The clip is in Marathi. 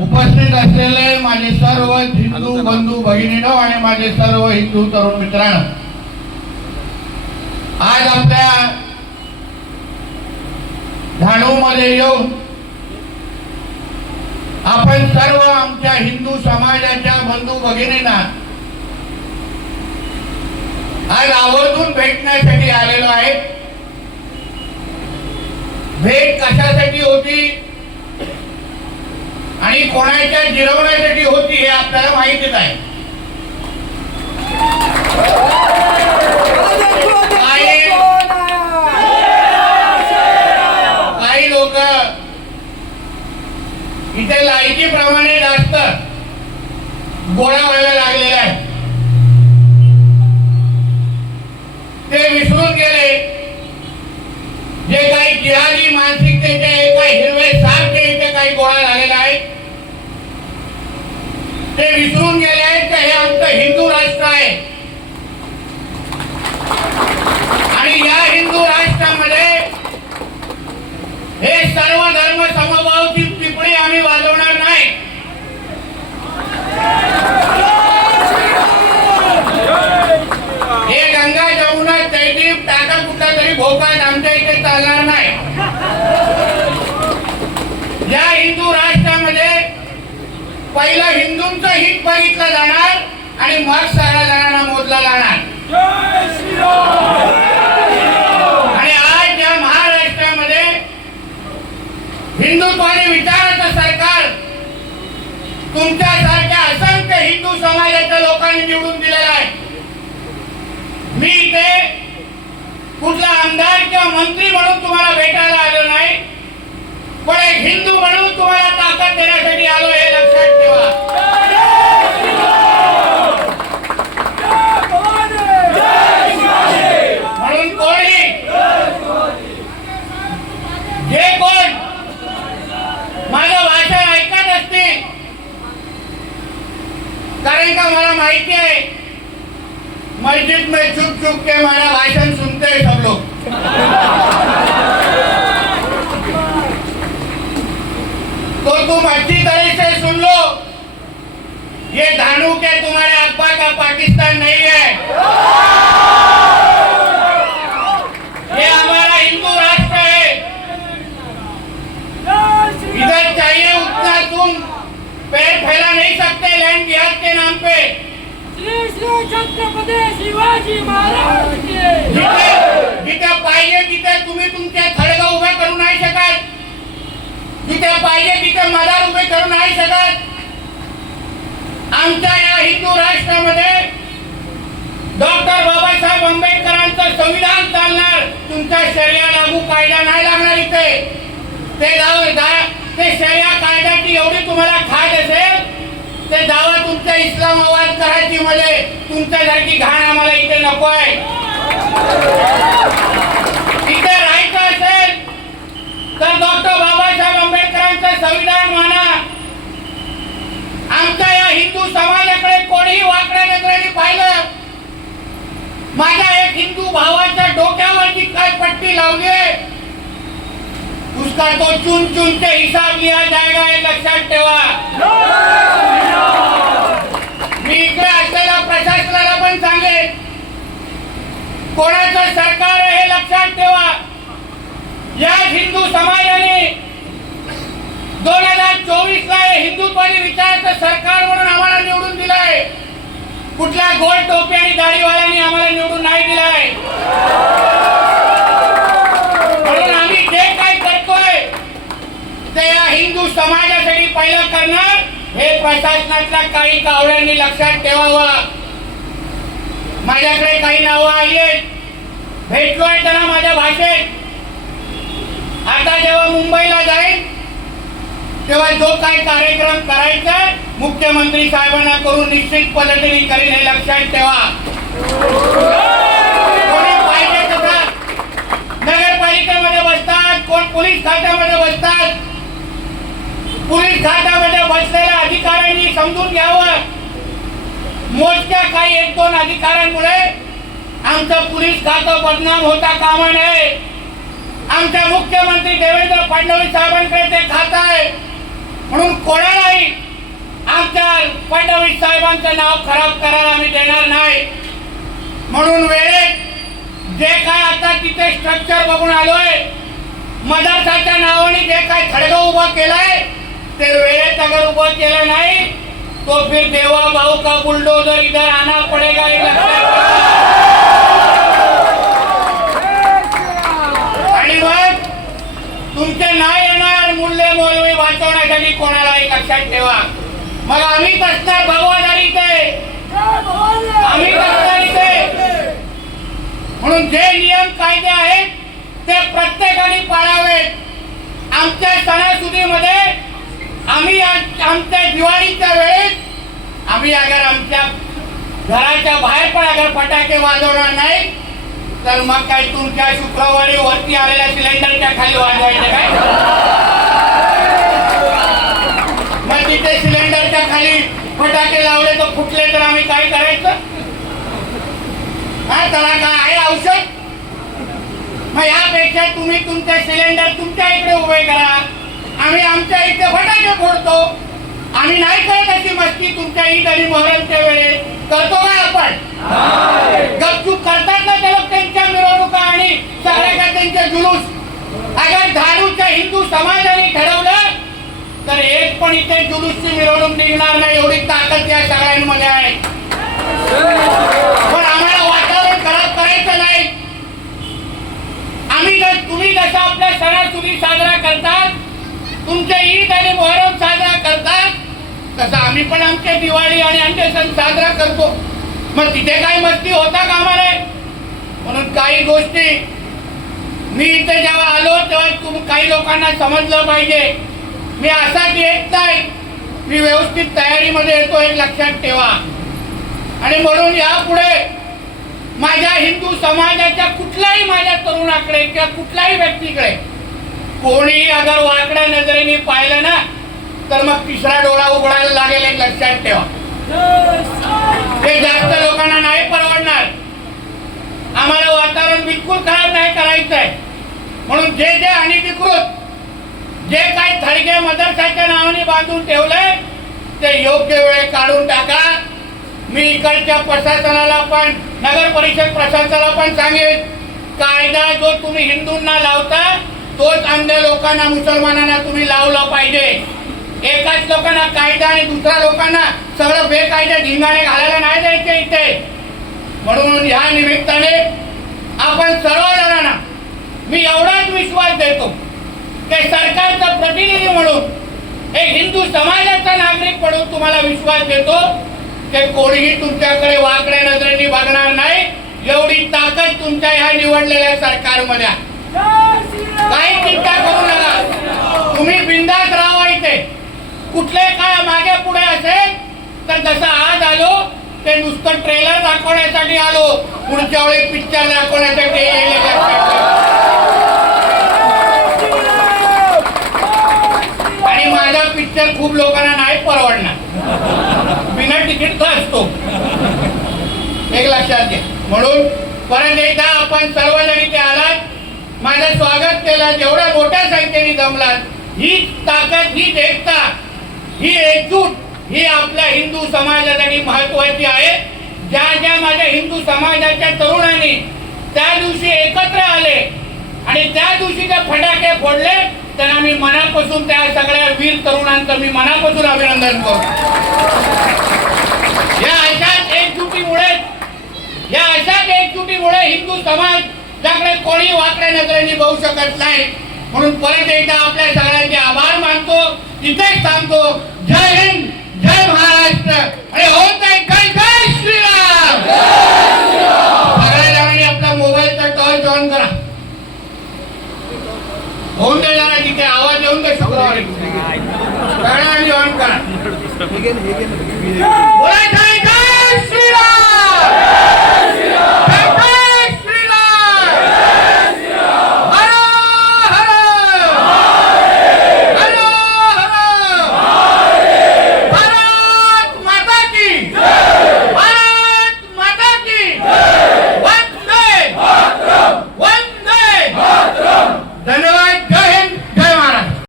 उपस्थित असलेले माझे सर्व हिंदू बंधू भगिनीनो आणि माझे सर्व हिंदू तरुण मित्रांनो आज आपल्या धाणू मध्ये येऊन आपण सर्व आमच्या हिंदू समाजाच्या बंधू भगिनींना आज आवर्जून भेटण्यासाठी आलेलो आहे. भेट कशासाठी होती? आणि कोणाच्या जिरवण्यासाठी होती हे आपल्याला माहितीच आहे. काही लोक इथे लायकीप्रमाणे जास्त गोळा व्हायला लागलेला आहे ते विसरून गेले. जे काही जिहादी मानसिकतेच्या एका हिरवे सारखे इथे काही गोळा ते विसरून गेले आहेत का? हे आमचं हिंदू राष्ट्र आहे. आणि या हिंदू राष्ट्रामध्ये हे सर्व धर्म समभावची टिप्पणी आम्ही वाजवणार नाही हे गंगा जमुना जयदीप टाका कुठला तरी भोकाट आमच्या इथे चालणार नाही या हिंदू राष्ट्रामध्ये पहिलं हिंदूंचं हित बघितलं जाणार आणि मग सारा जणांना मोजला जाणार. आणि आज या महाराष्ट्रामध्ये हिंदुत्वाने विचाराचं सरकार तुमच्यासारख्या असंख्य हिंदू समाजाच्या लोकांनी निवडून दिलेला आहे. मी इथे कुठला आमदार किंवा मंत्री म्हणून तुम्हाला भेटायला आलो नाही पण एक हिंदू म्हणून तुम्हाला ताकद देण्यासाठी आलो हे लक्षात ठेवा. हे कोण? माझं भाषण ऐकत असतील कारण का मला माहिती आहे? मस्जिद में चुप चुप के हमारा भाषण सुनते हैं सब लोग. तो तुम अच्छी तरह से सुन लो. ये धानू के तुम्हारे अब्बा का पाकिस्तान नहीं है ये हमारा हिंदू राष्ट्र है इधर चाहिए उतना तुम पैर फैला नहीं सकते लैंड जिहाद के नाम पे। छत्रपती शिवाजी महाराज की। जिथे पाहिजे तिथे तुम्ही तुमचे थडग उभे करू नाही शकत जिथे पाहिजे तिथे मदार उभे करू नाही शकत आमच्या या हिंदू राष्ट्रामध्ये डॉक्टर बाबासाहेब आंबेडकरांचं संविधान चालणार. तुमच्या शर्या लागू कायदा नाही लागणार इथे. ते जाऊ ते कायद्याची एवढी तुम्हाला खात असेल ते जावा तुमच्या इस्लामाबाद करायची मध्ये तुमच्यासारखी घाण आम्हाला इथे नको आहे. इथे राहायचं असेल तर डॉक्टर बाबासाहेब आंबेडकरांचं संविधान माना. आमच्या या हिंदू समाजाकडे कोणीही वाकड्या नजरेने पाहिलं माझ्या एक हिंदू भावाच्या डोक्यावरची काय पट्टी लावली आहे उसका चुन चुन के हिसाब लिया जाएगा हे लक्षात ठेवा. मी इकडे असलेल्या प्रशासनाला पण सांगेन. कोणाचं सरकार आहे हे लक्षात ठेवा. या हिंदू समाजाने दोन हजार चोवीस ला हे हिंदुत्वादी विचाराचं सरकार म्हणून आम्हाला निवडून दिलाय. कुठल्या गोल टोपी आणि दाढीवाल्यांनी आम्हाला निवडून नाही दिलाय म्हणून आम्ही जे काही करतोय ते या हिंदू समाजासाठी पहिलं करणार हे प्रशासनातल्या काही कावळ्यांनी लक्षात ठेवावं. माझ्याकडे काही नावं आली आहेत. भेटलोय त्यांना माझ्या भाषेत. आता जेव्हा मुंबईला जाईल तेव्हा जो काही कार्यक्रम करायचा मुख्यमंत्री साहेबांना करून निश्चित पद्धतीने करीन हे लक्षात ठेवा. नगरपालिकेमध्ये बसतात कोण पोलीस खात्यामध्ये बसतात? पोलीस खात्यामध्ये बसलेल्या अधिकाऱ्यांनी समजून घ्यावं. मोजक्या काही एक दोन अधिकाऱ्यांमुळे आमचं पोलीस खातं बदनाम होता कामा नये. आमच्या मुख्यमंत्री देवेंद्र फडणवीस साहेबांकडे ते खातं आहे. म्हणून कोणालाही आमच्या फडणवीस साहेबांचं नाव खराब करायला आम्ही देणार नाही. म्हणून वेळेत जे काय आता तिथे स्ट्रक्चर बघून आलोय मदरसाच्या नावाने जे काय खडगा उभा केलाय ते वेळेत अगर उभं केलं नाही तो फिर देवा भाऊ का बुलडोजर इधर आना पडेगा आणि मग तुमचे नाही येणार मूल्य मोलवे वाचवण्यासाठी कोणालाही लक्षात ठेवा. मग आम्ही असणार भगवादारी इथे. आम्ही असणार इथे. म्हणून जे नियम कायदे आहेत ते प्रत्येकाने पाळावेत. आमच्या सणासुदीमध्ये आम्ही आमच्या दिवाळीच्या वेळेस आम्ही अगर आमच्या घराच्या बाहेर पण अगर फटाके वाजवणार नाही तर मग काय तुमच्या शुक्रवारी वरती आलेल्या सिलेंडरच्या खाली वाजवायचे काय? मग तिथे सिलेंडरच्या खाली फटाके लावले तर फुटले तर आम्ही काय करायचं? हा त्याला काय आहे औषध. मग यापेक्षा तुम्ही तुमचे सिलेंडर तुमच्या इकडे उभे करा. आम्ही आमच्या इथे फटाके फोडतो. आम्ही नाही करत अशी मस्ती तुमच्या ईद आणि मोहरमच्या वेळेस. करतो का आपण? गपचूप करतात ना ते लोक त्यांच्या मिरवणुका आणि सगळ्या काय त्यांचे जुलूस. अगर धारूच्या हिंदू समाजाने ठरवलं तर एक पण इथे जुलूसची मिरवणूक निघणार नाही एवढी ताकद या सगळ्यांमध्ये आहे. पण आम्हाला वातावरण खराब करायचं नाही. आम्ही जर तुम्ही जसं आपल्या सणासुदी साजरा करतात तुमचे ईद आणि मोहरम साजरा करतात तसं आम्ही पण आमचे दिवाळी आणि आमचे सण साजरा करतो. मग तिथे काही मस्ती होता का नये म्हणून काही गोष्टी मी इथे जेव्हा आलो तेव्हा तुम काही लोकांना समजलं पाहिजे. मी असा येत नाही. मी व्यवस्थित तयारीमध्ये येतो हे लक्षात ठेवा. आणि म्हणून यापुढे माझ्या हिंदू समाजाच्या कुठल्याही माझ्या तरुणाकडे किंवा कुठल्याही व्यक्तीकडे कोणी अगर वाकड्या नजरेने पाहिलं ना तर मग तिसरा डोळा उघडायला लागेल एक लक्षात ठेवा. हे जास्त लोकांना नाही परवडणार. आम्हाला वातावरण बिलकुल खराब नाही करायचंय. म्हणून जे जे अनधिकृत जे काही थडगे मदरसाच्या नावाने बांधून ठेवलंय ते योग्य वेळ काढून टाका. मी इकडच्या प्रशासनाला पण नगर परिषद प्रशासनाला पण सांगेन कायदा जो तुम्ही हिंदूंना लावता तोच अन्य लोकांना मुसलमानांना तुम्ही लावलं पाहिजे. एकाच लोकांना कायदा आणि दुसऱ्या लोकांना सगळं बेकायदे धिंगाणे घालायला नाही द्यायचे इथे. म्हणून ह्या निमित्ताने आपण सर्वजणांना मी एवढाच विश्वास देतो की सरकारचा प्रतिनिधी म्हणून एक हिंदू समाजाचा नागरिक म्हणून तुम्हाला विश्वास देतो की कोणीही तुमच्याकडे वाकड्या नजरेने बघणार नाही एवढी ताकद तुमच्या ह्या निवडलेल्या सरकारमध्ये आहे. काही चिंता करू नका. तुम्ही बिंदात राहा इथे. कुठले काय मागे पुढे असेल तर जसं आज आलो ते नुसतं ट्रेलर दाखवण्यासाठी आलो. पुढच्या वेळी पिक्चर दाखवण्यासाठी आणि माझा पिक्चर खूप लोकांना नाही परवडणार. बिना तिकीटचा असतो एक लक्षात घ्या. म्हणून परत एकदा आपण सर्व स्वागत जेवढ्या मोठ्या संख्येने जमला ही ताकद ही एकता ही एकजूट ही आपल्या हिंदू समाजासाठी महत्वाची आहे. ज्या ज्या माझ्या हिंदू समाजाच्या तरुणांनी त्या दिवशी एकत्र आले आणि त्या दिवशी ते फटाके फोडले त्यांना मी मनापासून त्या सगळ्या वीर तरुणांचं मी मनापासून अभिनंदन करतो. या अशाच एकजुटीमुळे या अशाच एकजुटीमुळे हिंदू समाज त्याकडे कोणी वाकड्या नजरेने बघू शकत नाही. म्हणून परत एकदा आपल्या सगळ्यांचे आभार मानतो. इथेच थांबतो. जय हिंद जय महाराष्ट्र. आणि होत आहे जय जय श्रीराम. सगळ्या जणांनी आपला मोबाईलचा टॉर्च ऑन करा. होऊन दे जरा तिथे आवाज येऊन दे शुक्रवारी. सगळ्यांनी ऑन करा.